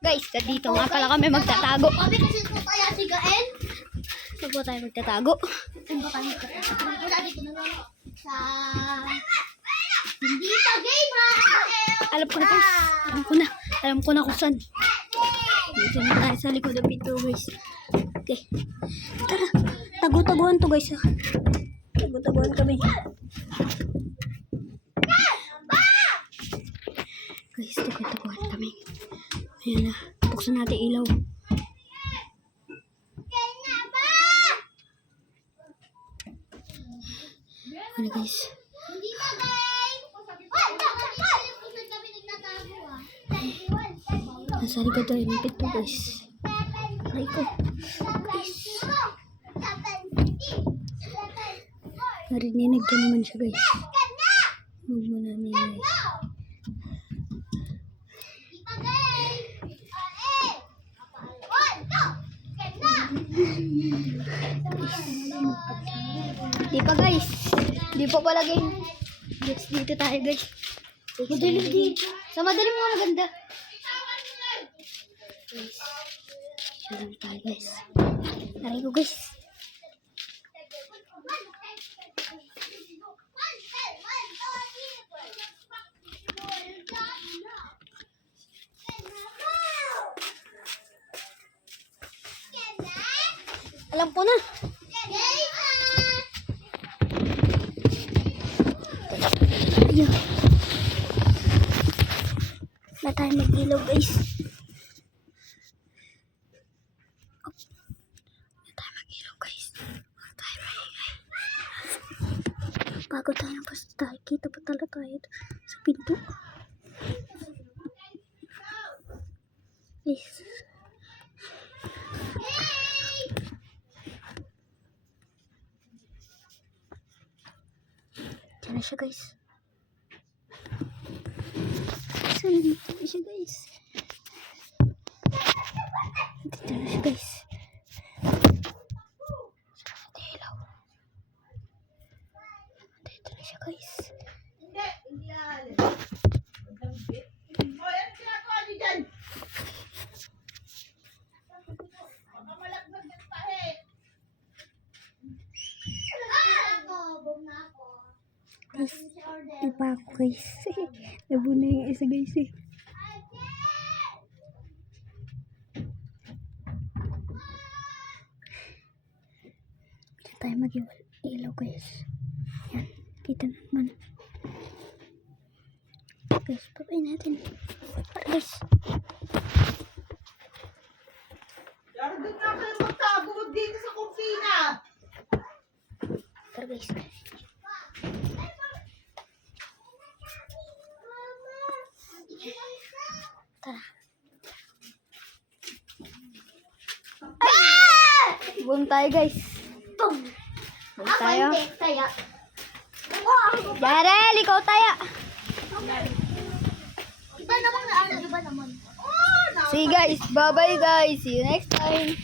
Guys, dito nga pala kami magtatago. Kami kasi po tayo sigain. Saan po tayo magtatago? Saan ba tayo magtatago? Wala dito na lang. Sa... Hindi sa game ha! Alam ko na guys. Alam ko na kung saan. Dito na tayo sa likod ng pinto guys. Okay. Tara. Tago-taguan to guys. Tago-taguan kami. Guys, tago-taguan kami. Ayan na. Buksan natin ilaw. Ano guys? Hindi ba guys? Kami nagtatago ah. Nasa likod tayo ng pinto guys. Aray ko. Guys. Narinig ko naman siya guys. Huwag mo namin guys. Di pa guys. Di pa pala game. Guys, dito tayo guys. Madilim dito. Sa madilim mo maganda. Guys. Alam tayo guys. Aray ko guys. Alam ko na. Ayun. Na tayo mag-ilaw guys. Na tayo mag-ilaw guys. Na tayo maingay. Bago tayo ng basta tayo. Kita pa tala tayo sa pinto. Guys. Diyan na siya guys. Saan dito na siya guys? Dito na siya guys. Saan natin ilaw? Dito na siya guys. Guys, iba ako guys. Nabuna yung isa guys eh. Diyan tayo mag-ilaw guys. Yan, kita naman. Guys, papay natin. Para guys. Yardo na kayo magtago dito sa kusina. Para guys. Tara. Buong tayo guys. Buong tayo. Kaya. Jarel, ikaw tayo. Iba naman na ano, iba naman. See you guys. Bye bye guys. See you next time.